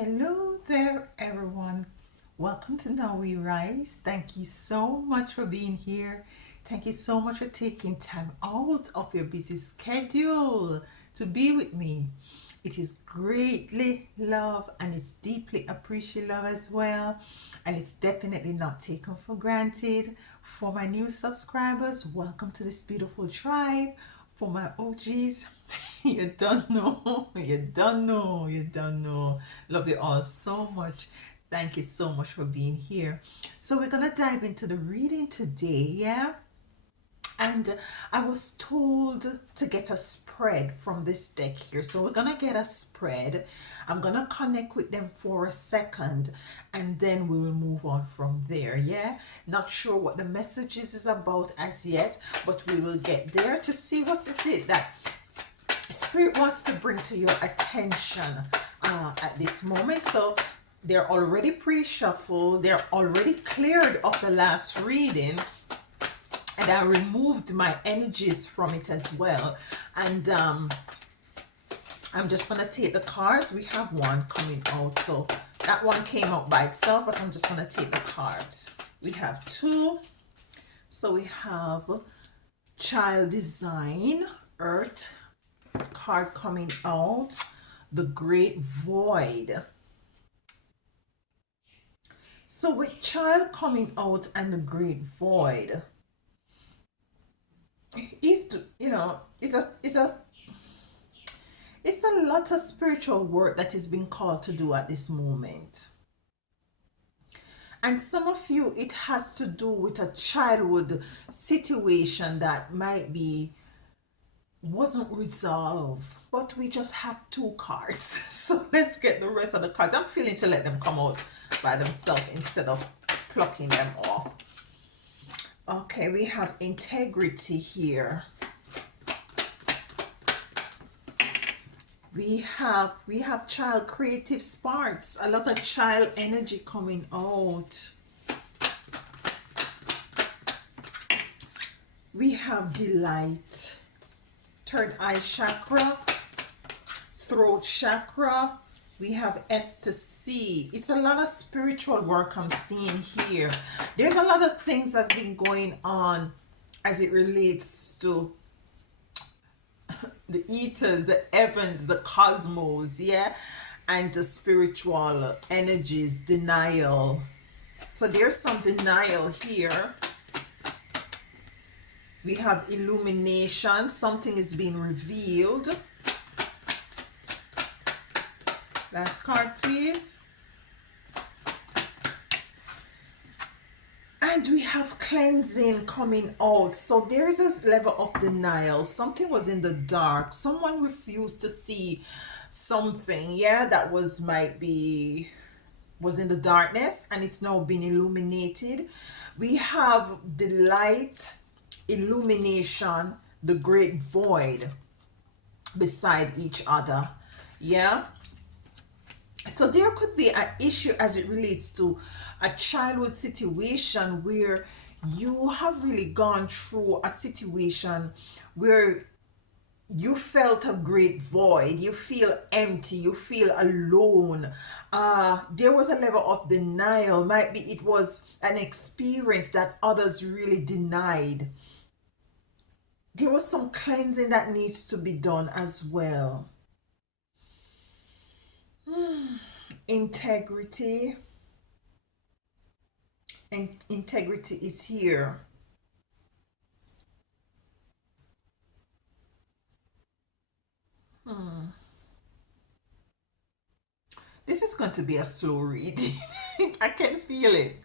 Hello there, everyone. Welcome to Now We Rise. Thank you so much for being here. Thank you so much for taking time out of your busy schedule to be with me. It is greatly loved and it's deeply appreciated love as well. And it's definitely not taken for granted. For my new subscribers, welcome to this beautiful tribe. For my OGs, you don't know, you don't know. Love you all so much. Thank you so much for being here. So we're gonna dive into the reading today, yeah? And I was told to get a spread from this deck here. So we're gonna get a spread. I'm gonna connect with them for a second and then we will move on from there. Yeah, not sure what the messages is about as yet, but we will get there to see what is it that Spirit wants to bring to your attention at this moment. So they're already pre-shuffled, they're already cleared of the last reading, and I removed my energies from it as well. And I'm just gonna take the cards. We have one coming out, so that one came out by itself, but I'm just gonna take the cards. We have two. So we have Child Design, Earth card coming out, the Great Void. So with Child coming out and the Great Void, is it's a lot of spiritual work that is being called to do at this moment. And some of you, it has to do with a childhood situation that might be wasn't resolved, but we just have two cards. So let's get the rest of the cards. I'm feeling to let them come out by themselves instead of plucking them off. Okay, we have integrity here. We have child creative sparks, a lot of child energy coming out. We have delight, third eye chakra, throat chakra. We have ecstasy. It's a lot of spiritual work I'm seeing here. There's a lot of things that's been going on as it relates to the ethers, the heavens, the cosmos, yeah, and the spiritual energies, denial. So there's some denial here. We have illumination, something is being revealed. Last card, please. And we have cleansing coming out. So there is a level of denial. Something was in the dark. Someone refused to see something, yeah, that was in the darkness and it's now been illuminated. We have the light, illumination, the great void beside each other, yeah. So there could be an issue as it relates to a childhood situation where you have really gone through a situation where you felt a great void, you feel empty, you feel alone. There was a level of denial. Might be it was an experience that others really denied. There was some cleansing that needs to be done as well. Integrity. And integrity is here. This is going to be a slow read. I can feel it.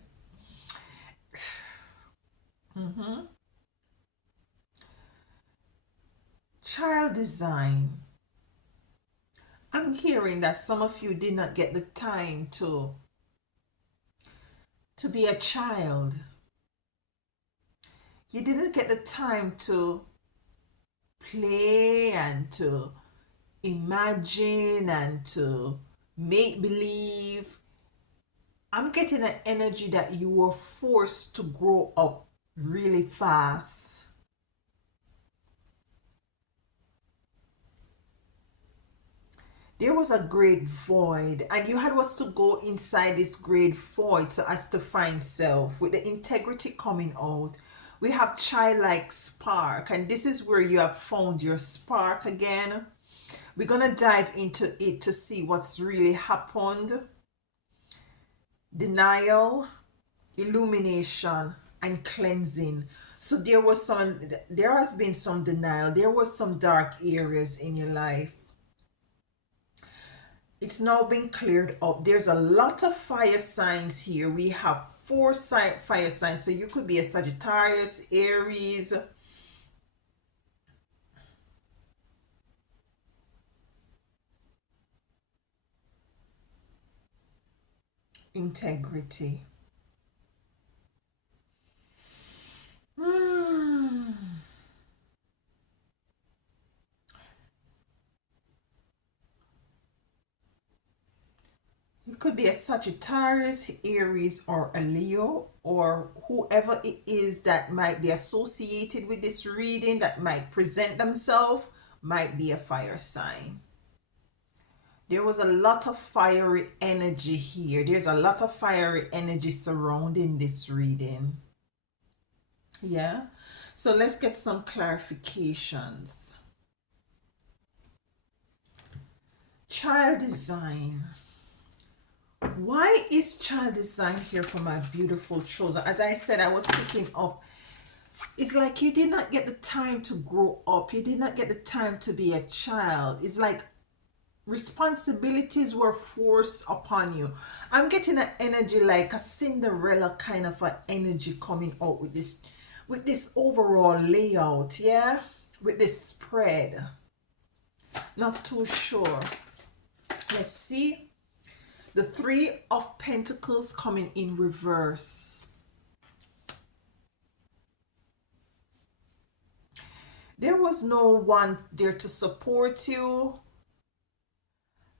Child design. I'm hearing that some of you did not get the time to be a child. You didn't get the time to play and to imagine and to make believe. I'm getting an energy that you were forced to grow up really fast. there was a great void, and you had was to go inside this great void so as to find self with the integrity coming out. We have childlike spark, and this is where you have found your spark again. We're gonna dive into it to see what's really happened. Denial, illumination, and cleansing. So there has been some denial, there was some dark areas in your life. It's now been cleared up. There's a lot of fire signs here. We have four fire signs. So you could be a Sagittarius, Aries, integrity. Hmm. You could be a Sagittarius, Aries, or a Leo, or whoever it is that might be associated with this reading that might present themselves might be a fire sign. There was a lot of fiery energy here. There's a lot of fiery energy surrounding this reading. Yeah. So let's get some clarifications. Child design. Why is child design here for my beautiful chosen? As I said, I was picking up. It's like you did not get the time to grow up. You did not get the time to be a child. It's like responsibilities were forced upon you. I'm getting an energy like a Cinderella kind of an energy coming out with this overall layout, yeah? With this spread. Not too sure. Let's see. The Three of Pentacles coming in reverse. There was no one there to support you.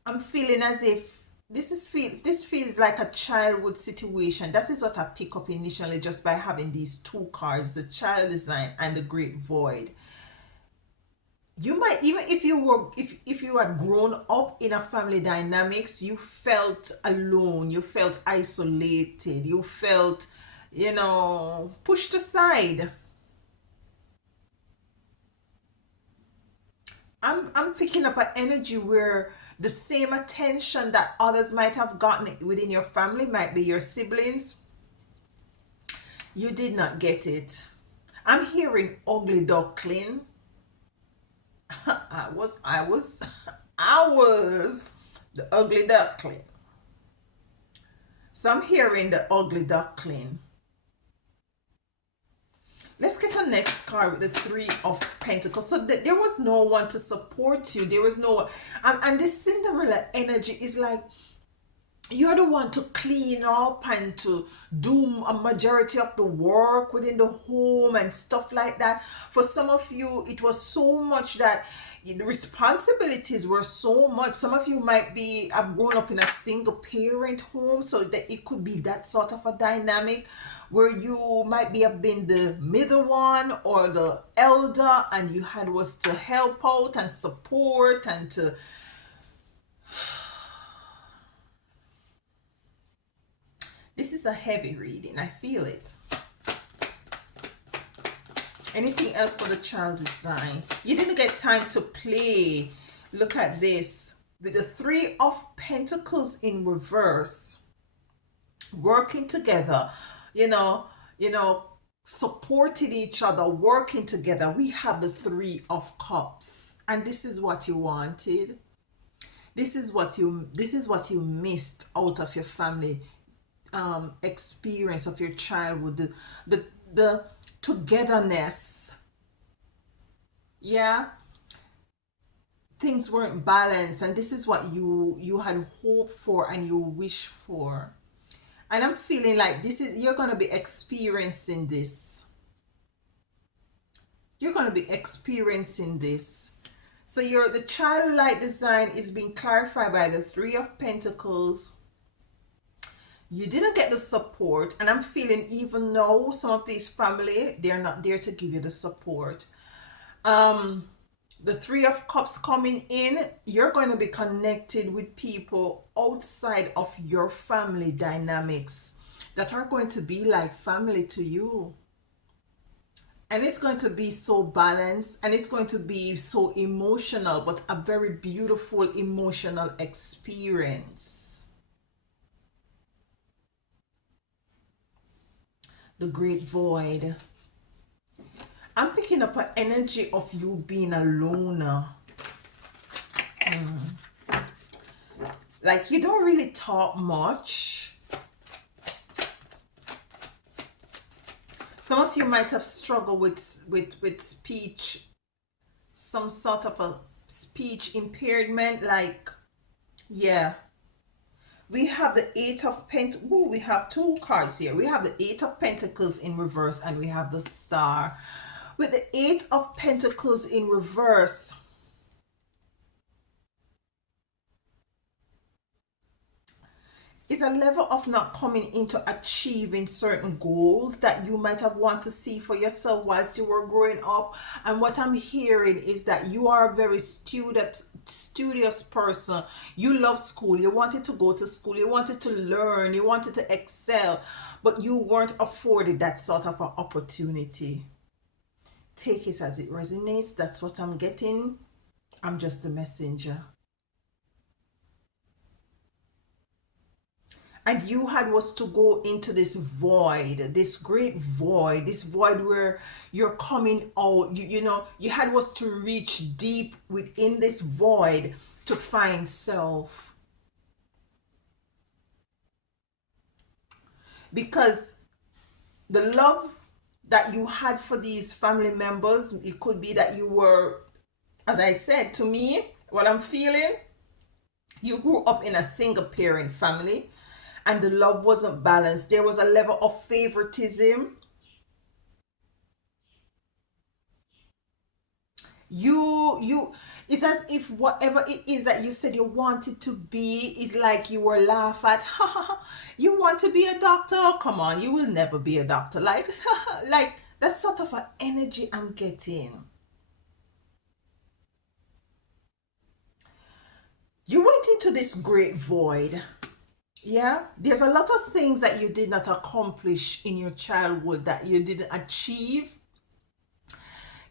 I'm feeling as if this feels like a childhood situation. That is what I pick up initially just by having these two cards, the child design and the great void. You might, even if you had grown up in a family dynamics, you felt alone, you felt isolated, you felt, pushed aside. I'm picking up an energy where the same attention that others might have gotten within your family, might be your siblings, you did not get it. I'm hearing ugly duckling. I was I was the ugly duckling. So I'm hearing the ugly duckling. Let's get a next card with the Three of Pentacles. So there was no one to support you. There was no, and this Cinderella energy is like you're the one to clean up and to do a majority of the work within the home and stuff like that. For some of you, it was so much that the responsibilities were so much. Some of you might be have grown up in a single parent home, so that it could be that sort of a dynamic where you might be have been the middle one or the elder, and you had was to help out and support and to. This is a heavy reading. I feel it. Anything else for the child design? You didn't get time to play. Look at this. With the Three of Pentacles in reverse. Working together. Supporting each other, working together. We have the Three of Cups. And this is what you wanted. This is what you missed out of your family experience of your childhood, the togetherness. Yeah, things weren't balanced, and this is what you had hoped for and you wish for. And I'm feeling like you're going to be experiencing this. You're going to be experiencing this. So the childlike design is being clarified by the Three of Pentacles. You didn't get the support, and I'm feeling even though some of these family, they're not there to give you the support. The Three of Cups coming in, you're going to be connected with people outside of your family dynamics that are going to be like family to you. And it's going to be so balanced and it's going to be so emotional, but a very beautiful emotional experience. The Great Void. I'm picking up an energy of you being alone. Like you don't really talk much. Some of you might have struggled with speech, some sort of a speech impairment, like, yeah. We have the Eight of Pentacles. We have two cards here. We have the Eight of Pentacles in reverse and we have the Star. With the Eight of Pentacles in reverse, is a level of not coming into achieving certain goals that you might have wanted to see for yourself whilst you were growing up. And what I'm hearing is that you are a very studious person. You love school. You wanted to go to school. You wanted to learn. You wanted to excel, but you weren't afforded that sort of an opportunity. Take it as it resonates. That's what I'm getting. I'm just the messenger. And you had was to go into this void, this great void, this void where you're coming out. You know, you had was to reach deep within this void to find self. Because the love that you had for these family members, it could be that you were, as I said, to me, what I'm feeling, you grew up in a single parent family and the love wasn't balanced. There was a level of favoritism. You it's as if whatever it is that you said you wanted to be is like you were laughed at. You want to be a doctor? Oh, come on, you will never be a doctor. Like like that's sort of an energy I'm getting. You went into this great void. Yeah, there's a lot of things that you did not accomplish in your childhood that you didn't achieve.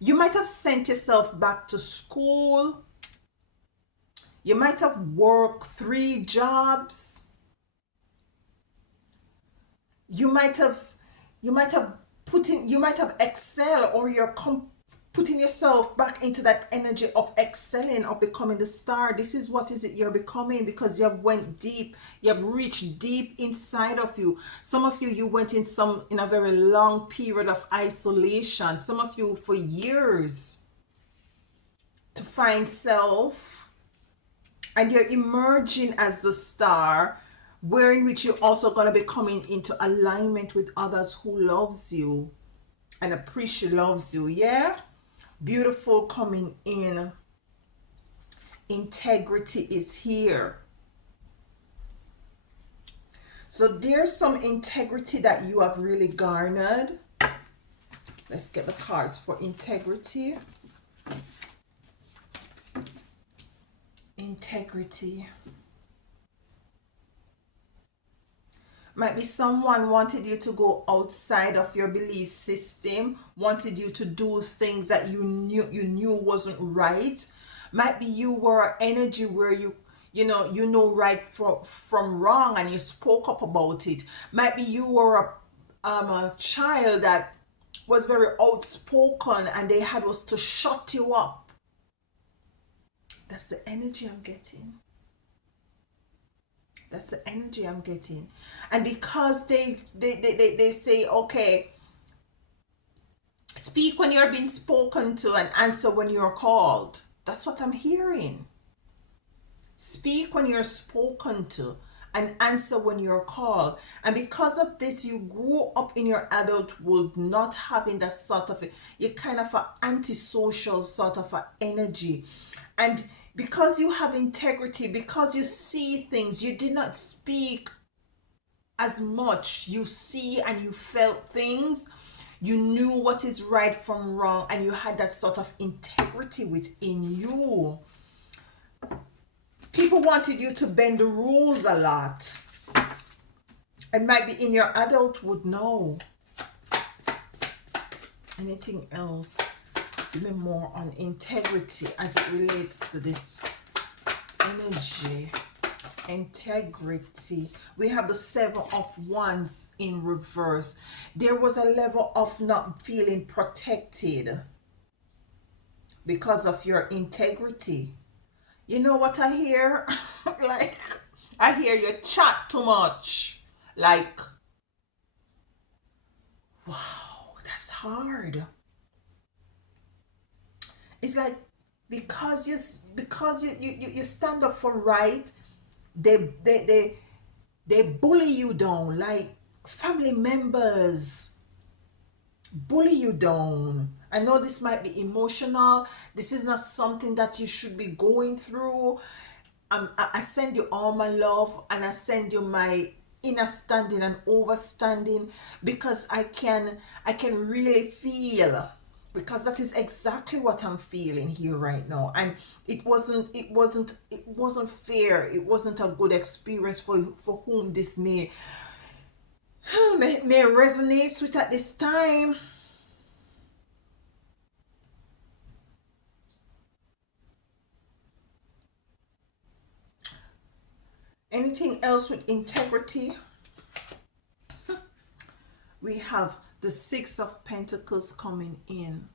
You might have sent yourself back to school. You might have worked 3 jobs. You might have you might have excelled, or putting yourself back into that energy of excelling, of becoming the star. This is what is it you're becoming, because you have went deep, you have reached deep inside of you. Some of you, you went in a very long period of isolation, some of you for years, to find self, and you're emerging as the star, wherein which you're also going to be coming into alignment with others who loves you and appreciate loves you. Yeah, beautiful coming in. Integrity is here. So there's some integrity that you have really garnered. Let's get the cards for integrity. Integrity. Might be someone wanted you to go outside of your belief system, wanted you to do things that you knew wasn't right. Might be you were energy where you know right from wrong, and you spoke up about it. Might be you were a child that was very outspoken and they had was to shut you up. That's the energy I'm getting. That's the energy I'm getting. And because they say, okay, speak when you're being spoken to and answer when you're called. That's what I'm hearing. Speak when you're spoken to and answer when you're called. And because of this, you grew up in your adulthood not having that sort of, you kind of an antisocial sort of a energy. And because you have integrity, because you see things, you did not speak as much. You see and you felt things. You knew what is right from wrong, and you had that sort of integrity within you. People wanted you to bend the rules a lot, and might be in your adulthood. No. Anything else? Give me more on integrity as it relates to this energy. Integrity. We have the Seven of Wands in reverse. There was a level of not feeling protected because of your integrity. You know what I hear? Like, I hear you chat too much. Like, wow, that's hard. It's like, because you stand up for right, they bully you down. Like, family members bully you down. I know this might be emotional. This is not something that you should be going through. I send you all my love, and I send you my inner standing and overstanding, because I can really feel, because that is exactly what I'm feeling here right now. And it wasn't fair. It wasn't a good experience for whom this may resonate with at this time. Anything else with integrity? We have the Six of Pentacles coming in.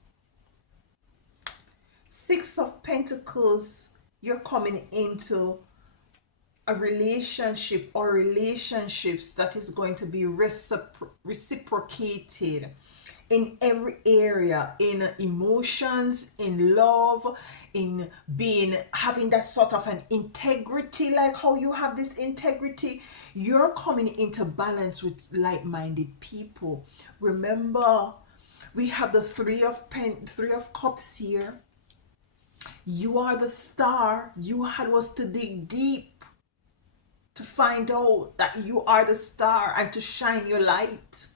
Six of Pentacles, you're coming into a relationship or relationships that is going to be reciprocated in every area, in emotions, in love, in having that sort of an integrity, like how you have this integrity. You're coming into balance with like-minded people. Remember, we have the Three of Cups here. You are the star. You had was to dig deep to find out that you are the star and to shine your light.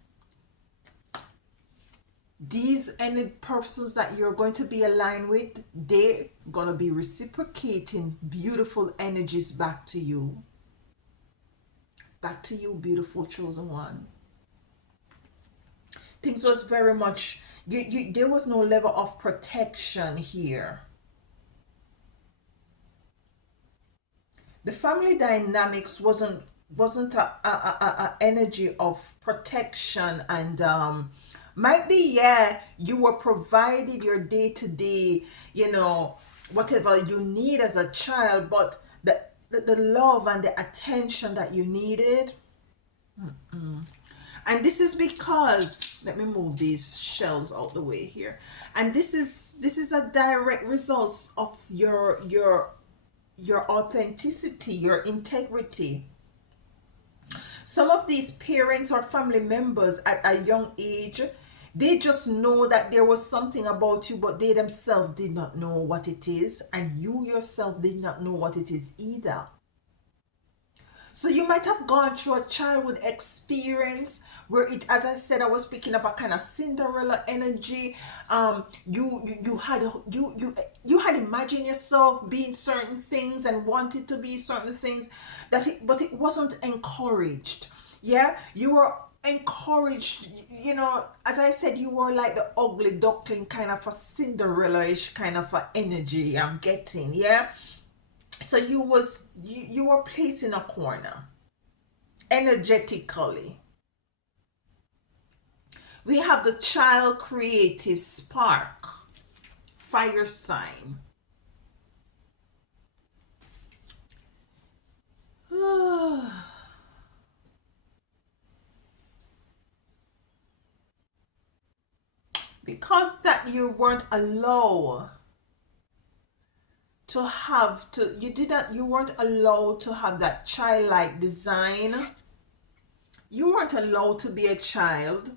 These any persons that you're going to be aligned with, they're going to be reciprocating beautiful energies back to you. Back to you, beautiful chosen one. Things was very much, there was no level of protection here. The family dynamics wasn't a energy of protection, and might be, yeah, you were provided your day-to-day, whatever you need as a child, but the love and the attention that you needed. And this is because, let me move these shells out the way here, and this is a direct result of your authenticity, your integrity. Some of these parents or family members at a young age, they just know that there was something about you, but they themselves did not know what it is, and you yourself did not know what it is either. So you might have gone through a childhood experience where it, as I said, I was picking up a kind of Cinderella energy. You had imagined yourself being certain things and wanted to be certain things, but it wasn't encouraged. Yeah, you were encouraged. As I said, you were like the ugly duckling, kind of a Cinderella-ish kind of a energy I'm getting. Yeah. So you were placed in a corner energetically. We have the child creative spark, fire sign. Because that you weren't allowed to have to you weren't allowed to have that childlike design. You weren't allowed to be a child.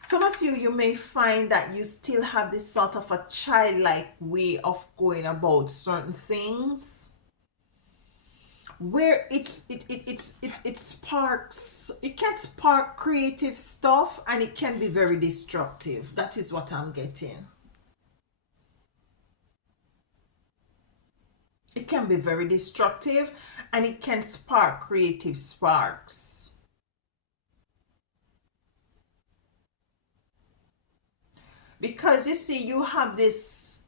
Some of you may find that you still have this sort of a childlike way of going about certain things, where it sparks, it can spark creative stuff, and it can be very destructive. That is what I'm getting. It can be very destructive, and it can spark creative sparks. Because you see, you have this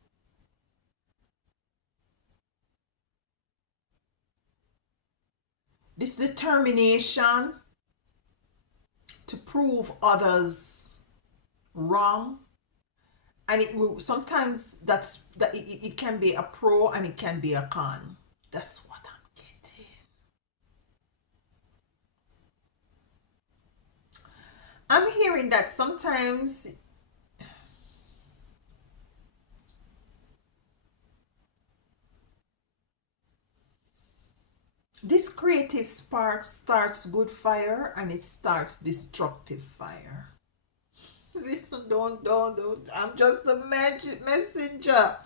determination to prove others wrong, and it will sometimes it can be a pro and it can be a con. That's what I'm getting. I'm hearing that sometimes this creative spark starts good fire and it starts destructive fire. Listen, don't. I'm just a magic messenger.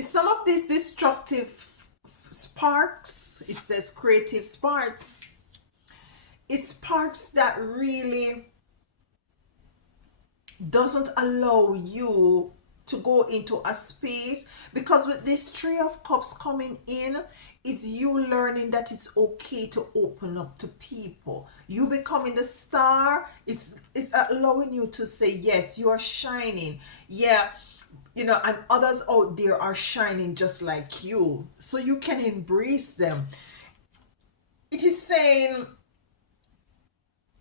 Some of these destructive sparks, it says creative sparks, it's sparks that really doesn't allow you to go into a space, because with this three of cups coming in is you learning that it's okay to open up to people. You becoming the star is allowing you to say yes, you are shining. Yeah, and others out there are shining just like you, so you can embrace them. It is saying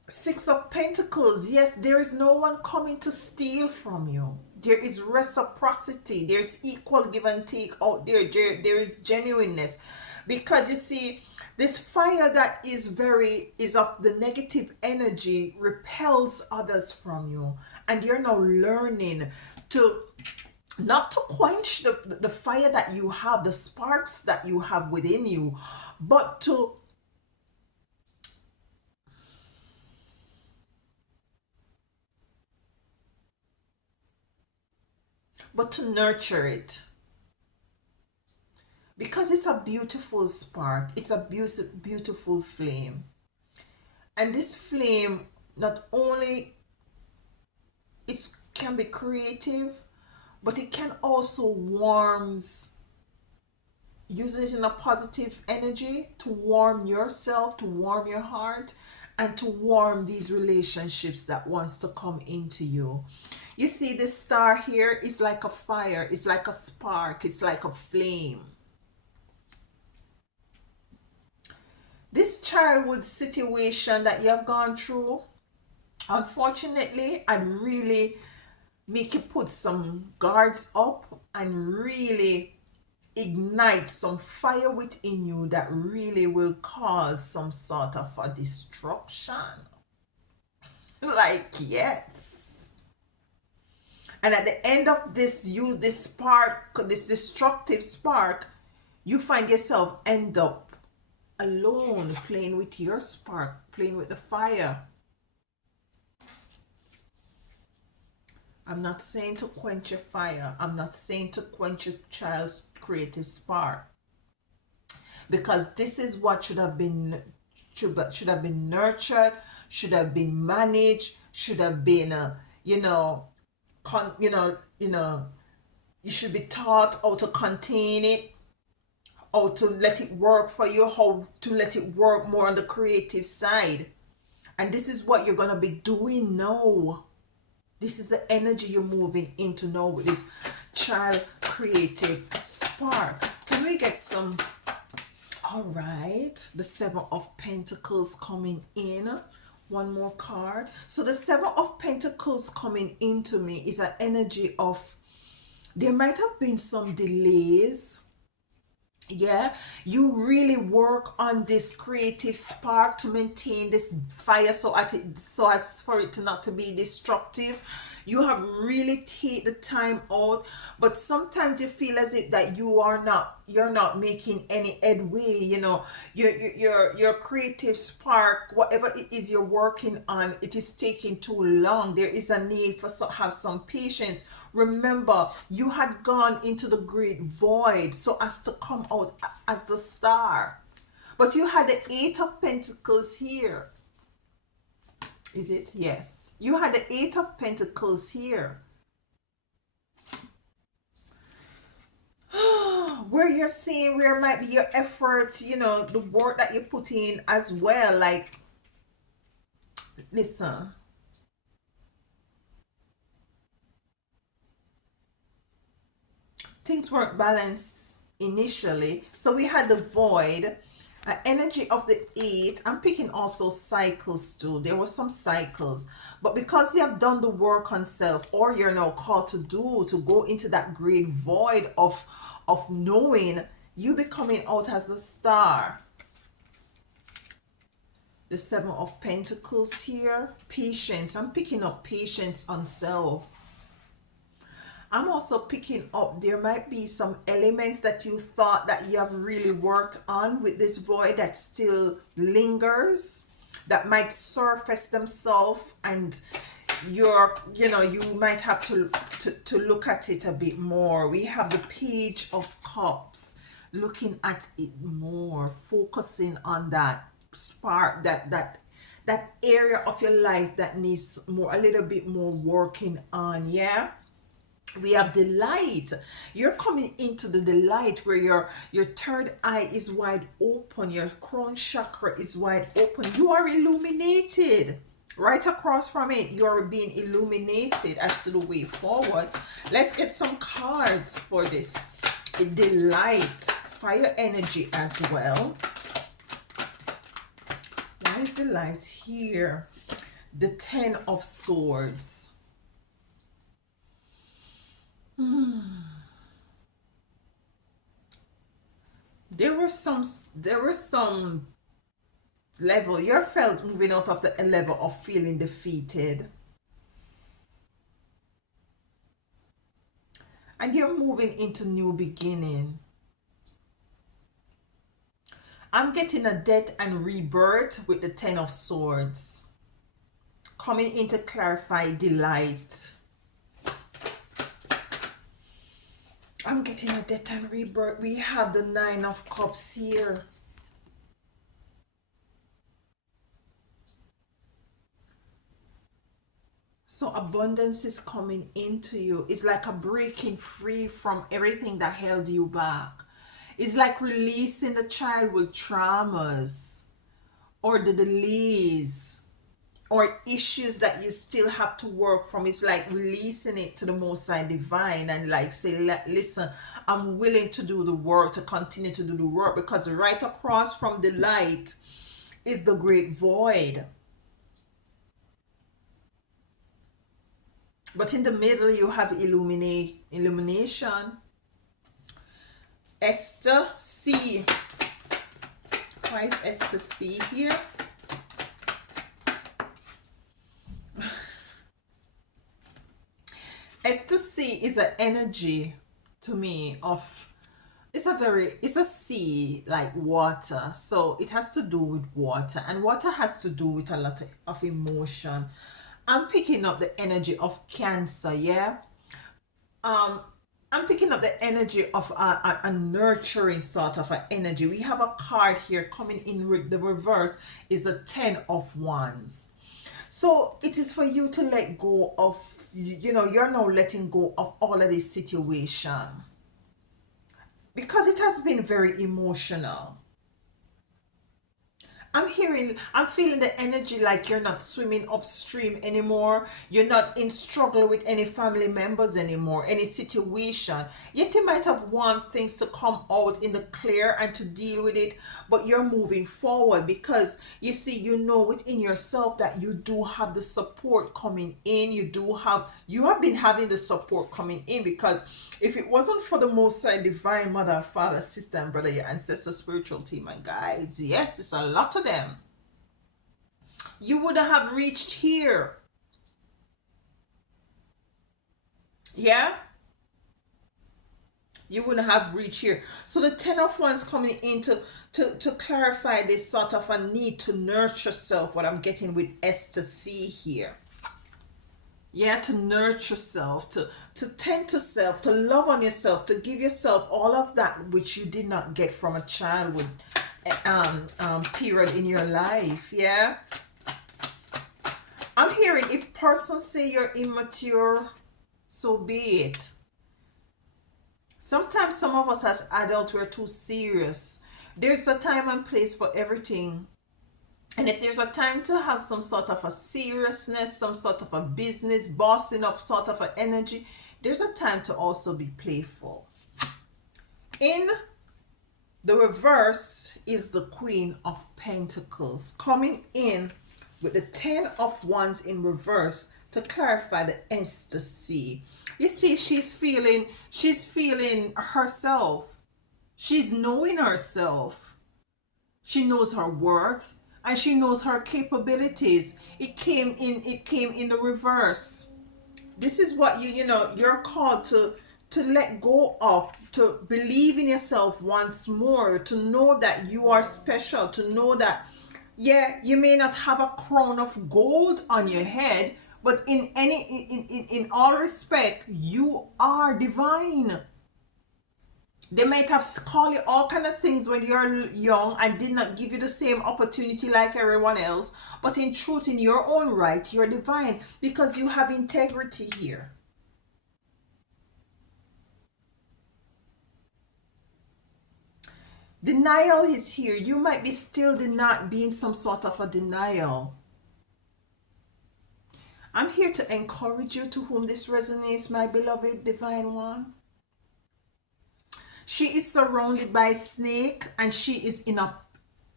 Six of Pentacles. Yes, there is no one coming to steal from you. There is reciprocity. There's equal give and take out there. There is genuineness. Because you see, this fire that is of the negative energy repels others from you. And you're now learning to not to quench the fire that you have, the sparks that you have within you, but to nurture it, because it's a beautiful spark, it's a beautiful flame. And this flame, not only it can be creative, but it can also warms, use it in a positive energy to warm yourself, to warm your heart, and to warm these relationships that wants to come into you. You see, this star here is like a fire, it's like a spark, it's like a flame. This childhood situation that you have gone through, unfortunately, I'd really make you put some guards up and really ignite some fire within you that really will cause some sort of a destruction. Like, yes. And at the end of this spark, this destructive spark, you find yourself end up alone playing with your spark, playing with the fire. I'm not saying to quench your fire. I'm not saying to quench your child's creative spark. Because this is what should have been nurtured, should have been managed, should have been you should be taught how to contain it, how to let it work for you, how to let it work more on the creative side. And this is what you're gonna be doing now. This is the energy you're moving into now with this child creative spark. Can we get some? All right, the Seven of Pentacles coming in. One more card. So the Seven of Pentacles coming into me is an energy of, there might have been some delays. Yeah, you really work on this creative spark to maintain this fire, so as for it to not to be destructive. You have really take the time out, but sometimes you feel as if that you're not making any headway. Your creative spark, whatever it is you're working on, it is taking too long. There is a need for have some patience. Remember, you had gone into the great void so as to come out as the star. But you had the Eight of Pentacles here. Is it? Yes. You had the Eight of Pentacles here. Where you're seeing where might be your effort, you know, the work that you put in as well. Like, listen. Things weren't balanced initially. So we had the void, energy of the eight. I'm picking also cycles too. There were some cycles. But because you have done the work on self, or you're now called to go into that great void of knowing, you be coming out as the star. The Seven of Pentacles here. Patience. I'm picking up patience on self. I'm also picking up there might be some elements that you thought that you have really worked on with this void that still lingers, that might surface themselves, and you're, you know, you might have to look at it a bit more. We have the Page of Cups, looking at it more, focusing on that spark, that area of your life that needs more, a little bit more working on. Yeah. We have the light. You're coming into the light where your third eye is wide open, your crown chakra is wide open. You are illuminated. Right across from it, you're being illuminated as to the way forward. Let's get some cards for this. The light, fire energy as well. Why is the light here? The Ten of Swords. There were some level you felt moving out of the level of feeling defeated, and you're moving into new beginning. I'm getting a death and rebirth with the Ten of Swords, coming in to clarify delight. I'm getting a death and rebirth. We have the Nine of Cups here. So abundance is coming into you. It's like a breaking free from everything that held you back. It's like releasing the child with traumas or the delays or issues that you still have to work from. It's like releasing it to the Most High Divine and like say, listen, I'm willing to do the work, to continue to do the work, because right across from the light is the great void. But in the middle you have illumination. Esther C. Why is Esther C here? Esther C is an energy to me of, it's a sea like water. So it has to do with water, and water has to do with a lot of emotion. I'm picking up the energy of Cancer, yeah. I'm picking up the energy of a nurturing sort of an energy. We have a card here coming in with the reverse is a Ten of Wands. So it is for you to let go of, you know, you're now letting go of all of this situation because it has been very emotional. I'm feeling the energy like you're not swimming upstream anymore. You're not in struggle with any family members anymore, any situation. Yes, you might have want things to come out in the clear and to deal with it, but you're moving forward because you see, you know within yourself that you do have the support coming in. You have been having the support coming in, because if it wasn't for the Most High Divine Mother, Father, Sister, and Brother, your ancestor, spiritual team, and guides, yes, it's a lot of them, you wouldn't have reached here. Yeah? You wouldn't have reached here. So the Ten of Wands coming in to clarify this sort of a need to nurture self, what I'm getting with Esther C here. Yeah, to nurture self, to tend to self, to love on yourself, to give yourself all of that which you did not get from a childhood period in your life. Yeah, I'm hearing if persons say you're immature, so be it. Sometimes some of us as adults we're too serious. There's a time and place for everything. And if there's a time to have some sort of a seriousness, some sort of a business, bossing up sort of an energy, there's a time to also be playful. In the reverse is the Queen of Pentacles coming in with the Ten of Wands in reverse to clarify the ecstasy. You see, she's feeling herself. She's knowing herself. She knows her worth and she knows her capabilities. It came in the reverse. This is what you're called to let go of, to believe in yourself once more, to know that you are special, to know that yeah, you may not have a crown of gold on your head, but in all respect you are divine. They might have called you all kind of things when you're young and did not give you the same opportunity like everyone else, but in truth, in your own right, you're divine because you have integrity here. Denial is here. You might be still not being some sort of a denial. I'm here to encourage you, to whom this resonates, my beloved divine one. She is surrounded by a snake and she is in a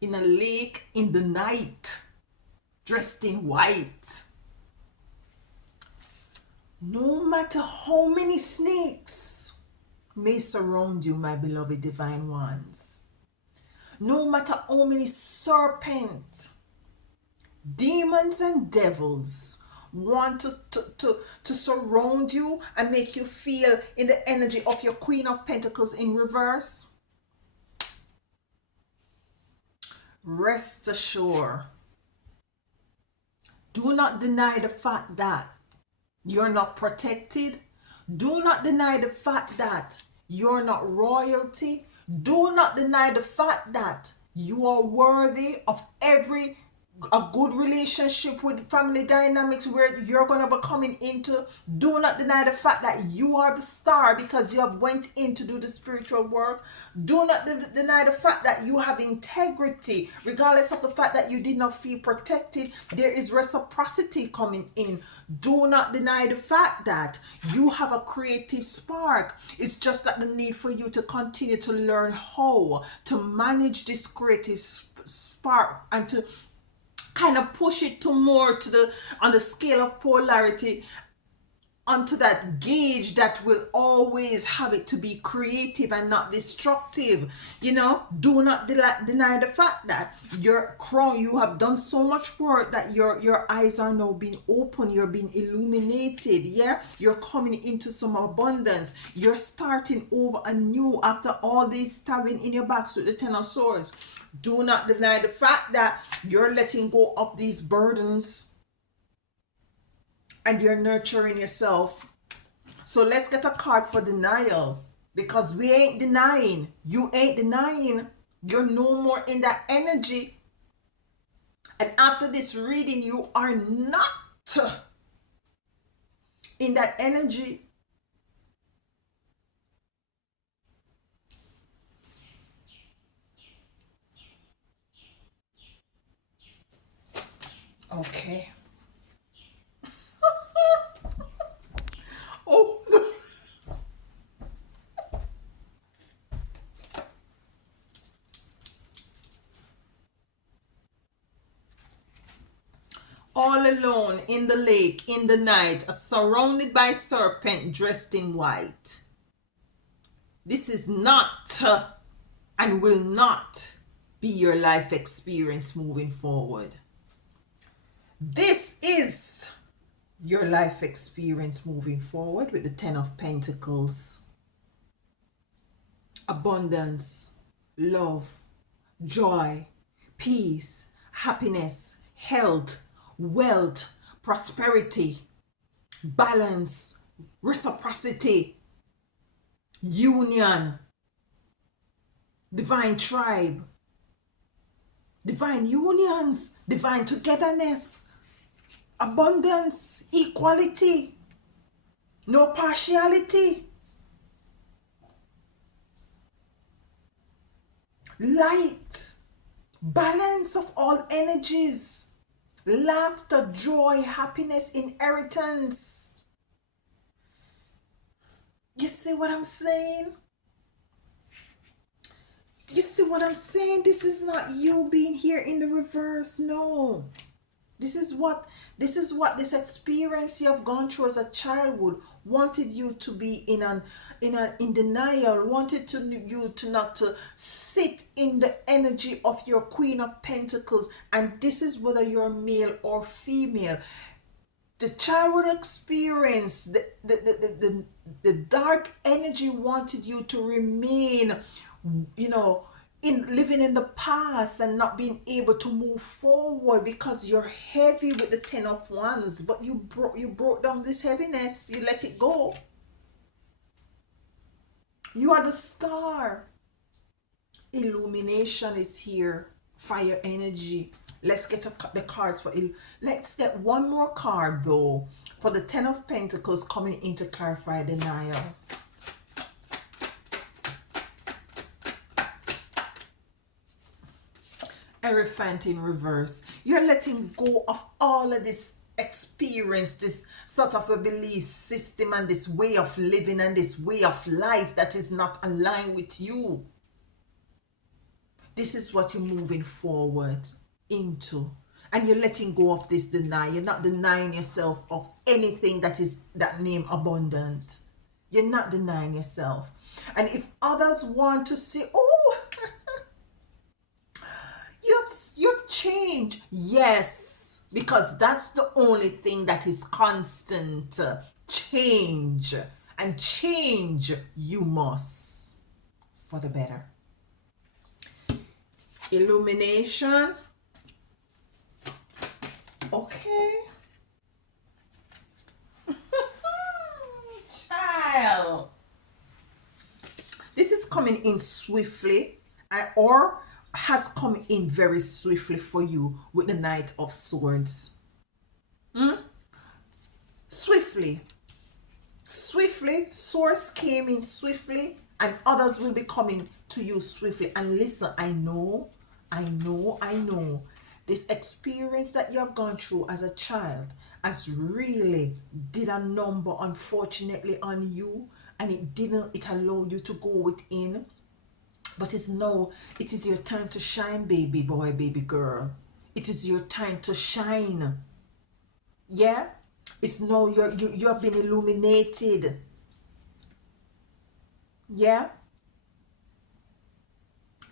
lake in the night, dressed in white. No matter how many snakes may surround you, my beloved divine ones, no matter how many serpents, demons and devils want to surround you and make you feel in the energy of your Queen of Pentacles in reverse, rest assured, do not deny the fact that you're not protected. Do not deny the fact that you're not royalty. Do not deny the fact that you are worthy of a good relationship with family dynamics where you're going to be coming into. Do not deny the fact that you are the star because you have went in to do the spiritual work. Do not deny the fact that you have integrity regardless of the fact that you did not feel protected. There is reciprocity coming in. Do not deny the fact that you have a creative spark. It's just that the need for you to continue to learn how to manage this creative spark and to kind of push it to more to the on the scale of polarity onto that gauge that will always have it to be creative and not destructive. Do not deny the fact that your crown, you have done so much work that your eyes are now being open, you're being illuminated. Yeah, you're coming into some abundance, you're starting over anew after all this stabbing in your backs with the Ten of Swords. Do not deny the fact that you're letting go of these burdens and you're nurturing yourself. So let's get a card for denial, because we ain't denying. You ain't denying. You're no more in that energy. And after this reading, you are not in that energy. Okay. Oh. All alone in the lake in the night, surrounded by serpent dressed in white. This is not and will not be your life experience moving forward. This is your life experience moving forward with the Ten of Pentacles. Abundance, love, joy, peace, happiness, health, wealth, prosperity, balance, reciprocity, union, divine tribe, divine unions, divine togetherness, abundance, equality, no partiality, light, balance of all energies, laughter, joy, happiness, inheritance. You see what I'm saying? You see what I'm saying? This is not you being here in the reverse. No. This is what this experience you have gone through as a childhood wanted you to be in denial, wanted you to not to sit in the energy of your Queen of Pentacles. And this is whether you're male or female. The childhood experience, the dark energy wanted you to remain, in living in the past and not being able to move forward because you're heavy with the 10 of Wands. But you broke down this heaviness. You let it go. You are the star. Illumination is here. Fire energy. Let's get the cards for it. Let's get one more card though for the 10 of Pentacles coming in to clarify denial. Hierophant in reverse. You're letting go of all of this experience, this sort of a belief system and this way of living and this way of life that is not aligned with you. This is what you're moving forward into. And you're letting go of this denial. You're not denying yourself of anything that is that name abundant. You're not denying yourself. And if others want to say, oh, you've changed. Yes, because that's the only thing that is constant. Change. And change you must for the better. Illumination. Okay. Child. This is coming in swiftly or has come in very swiftly for you with the Knight of Swords. Swiftly. Source came in swiftly and others will be coming to you swiftly. And listen, I know this experience that you have gone through as a child has really did a number, unfortunately, on you, and it allowed you to go within. But it is your time to shine, baby boy, baby girl. It is your time to shine. Yeah? It's now you have been illuminated. Yeah?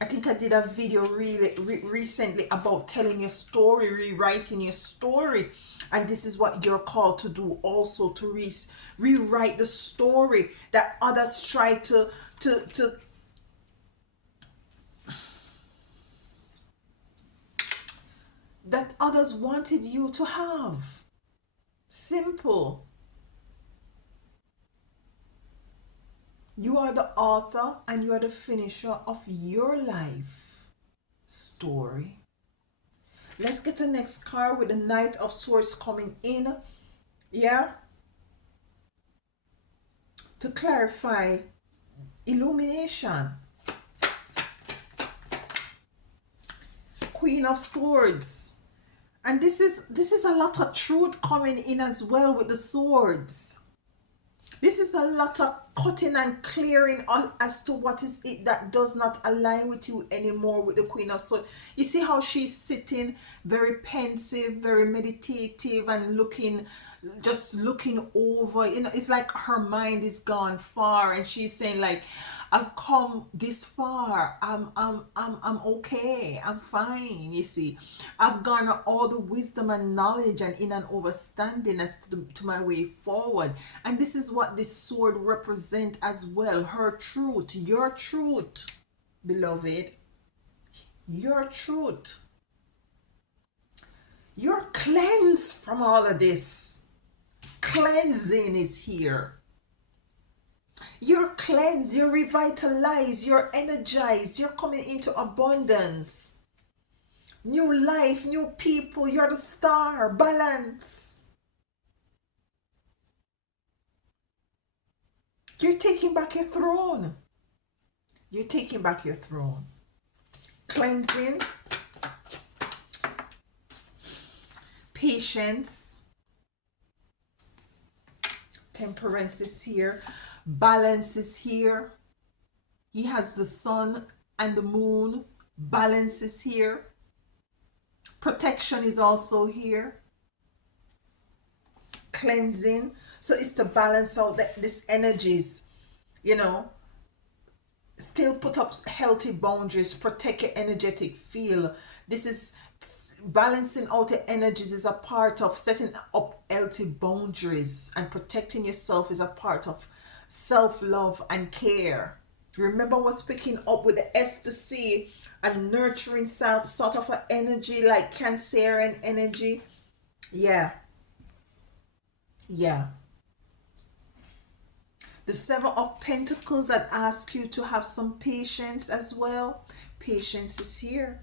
I think I did a video recently about telling your story, rewriting your story. And this is what you're called to do also, to rewrite the story that others try to that others wanted you to have. Simple. You are the author and you are the finisher of your life story. Let's get the next card with the Knight of Swords coming in. Yeah? To clarify illumination. Queen of Swords. And this is a lot of truth coming in as well with the swords. This is a lot of cutting and clearing as to what is it that does not align with you anymore with the Queen of Swords. You see how she's sitting very pensive, very meditative, and just looking over. It's like her mind is gone far, and she's saying like, I've come this far. I'm okay. I'm fine. You see, I've garnered all the wisdom and knowledge and in an understanding as to my way forward. And this is what this sword represents as well. Her truth, your truth, beloved. Your truth. You're cleansed from all of this. Cleansing is here. You're cleansed, you're revitalized, you're energized, you're coming into abundance. new life, new people. You're the star. Balance. You're taking back your throne. You're taking back your throne. Cleansing, patience, temperance is here, balance is here. He has the sun and the moon. Balance is here. Protection is also here. Cleansing. So it's to balance out these energies, you know. Still put up healthy boundaries, protect your energetic field. This is balancing out the energies is a part of setting up healthy boundaries, and protecting yourself is a part of self-love and care. Remember what's picking up with the S to C, a nurturing sort of an energy, like Cancerian energy. Yeah, yeah. The Seven of Pentacles that ask you to have some patience as well. Patience is here.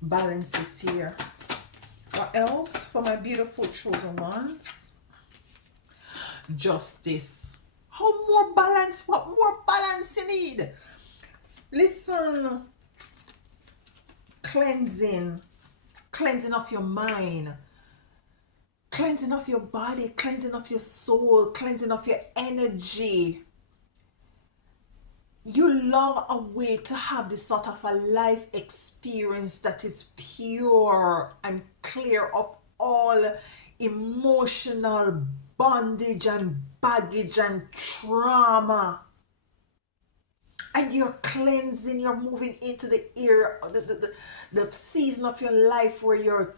Balance is here. What else for my beautiful chosen ones? Justice. How more balance? What more balance you need? Listen. Cleansing. Cleansing of your mind. Cleansing of your body, cleansing of your soul, cleansing of your energy. You long await to have this sort of a life experience that is pure and clear of all emotional bondage and baggage and trauma. And you're cleansing, you're moving into the era, the season of your life where you're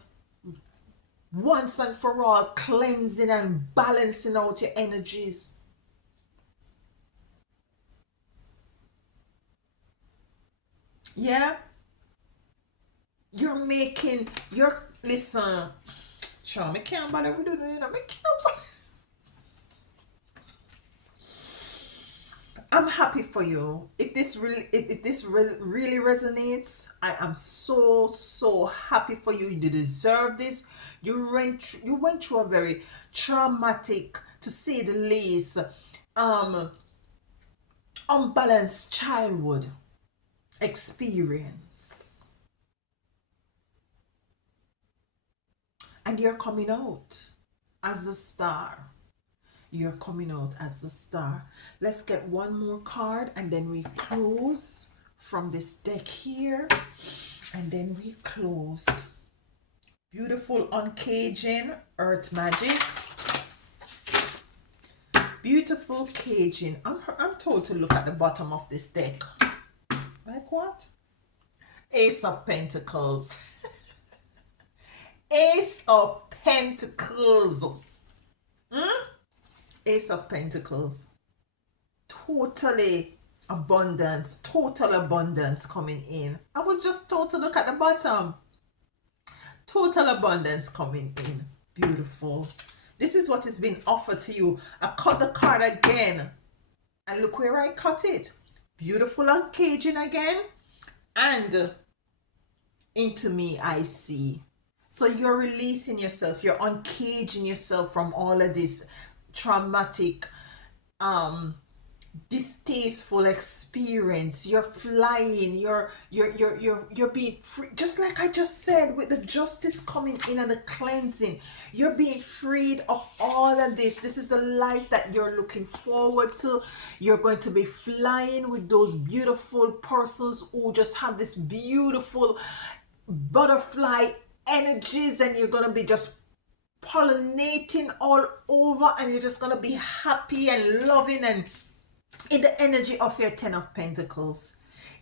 once and for all cleansing and balancing out your energies. Yeah, listen, sure, me can't bother with you, me can't bother. I'm happy for you. If this really resonates, I am so happy for you. You deserve this. You went through a very traumatic, to say the least, um unbalanced childhood experience, and you're coming out as the star. You're coming out as the star. Let's get one more card and then we close from this deck here. And then we close. Beautiful uncaging earth magic. Beautiful caging. I'm told to look at the bottom of this deck. Like what? Ace of Pentacles. Ace of Pentacles. Ace of Pentacles. Totally abundance. Total abundance coming in. I was just told to look at the bottom. Total abundance coming in. Beautiful. This is what is being offered to you. I cut the card again. And look where I cut it. Beautiful uncaging again. And into me I see. So you're releasing yourself. You're uncaging yourself from all of this traumatic, distasteful experience. You're flying. You're being free, just like I just said, with the justice coming in and the cleansing. You're being freed of all of this. This is the life that you're looking forward to. You're going to be flying with those beautiful persons who just have this beautiful butterfly energies, and you're going to be just pollinating all over, and you're just gonna be happy and loving and in the energy of your Ten of Pentacles.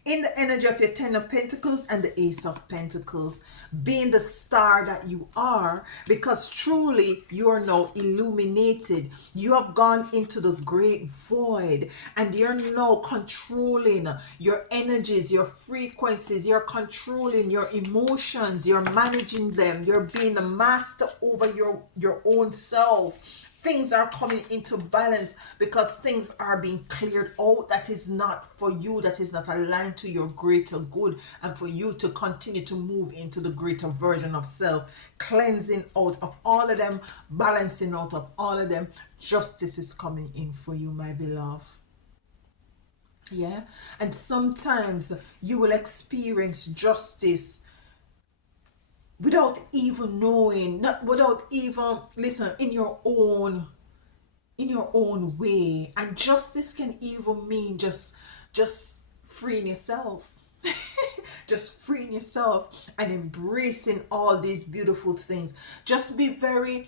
In the energy of your Ten of Pentacles and the Ace of Pentacles, being the star that you are, because truly you are now illuminated. You have gone into the great void and you're now controlling your energies, your frequencies, you're controlling your emotions, you're managing them, you're being the master over your own self. things are coming into balance because things are being cleared out that is not for you, that is not aligned to your greater good, and for you to continue to move into the greater version of self, cleansing out of all of them, balancing out of all of them. Justice is coming in for you, my beloved. Yeah. And sometimes you will experience justice without even knowing, not without even, listen, in your own way. And justice can even mean just freeing yourself. Just freeing yourself and embracing all these beautiful things. Just be very,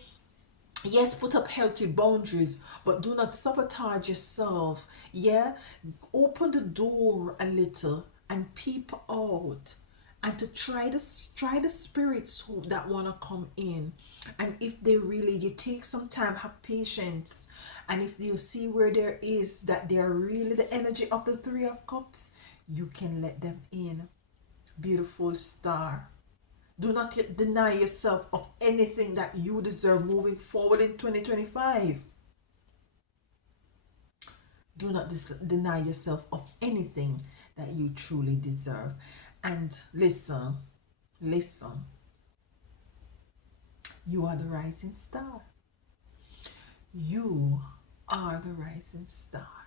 yes, put up healthy boundaries, but do not sabotage yourself. Yeah, open the door a little and peep out, and to try the spirits that want to come in. And if they really, you take some time, have patience, and if you see where there is that they're really the energy of the Three of Cups, you can let them in. Beautiful star. Do not deny yourself of anything that you deserve moving forward in 2025. Do not deny yourself of anything that you truly deserve. And listen, listen, you are the rising star. You are the rising star.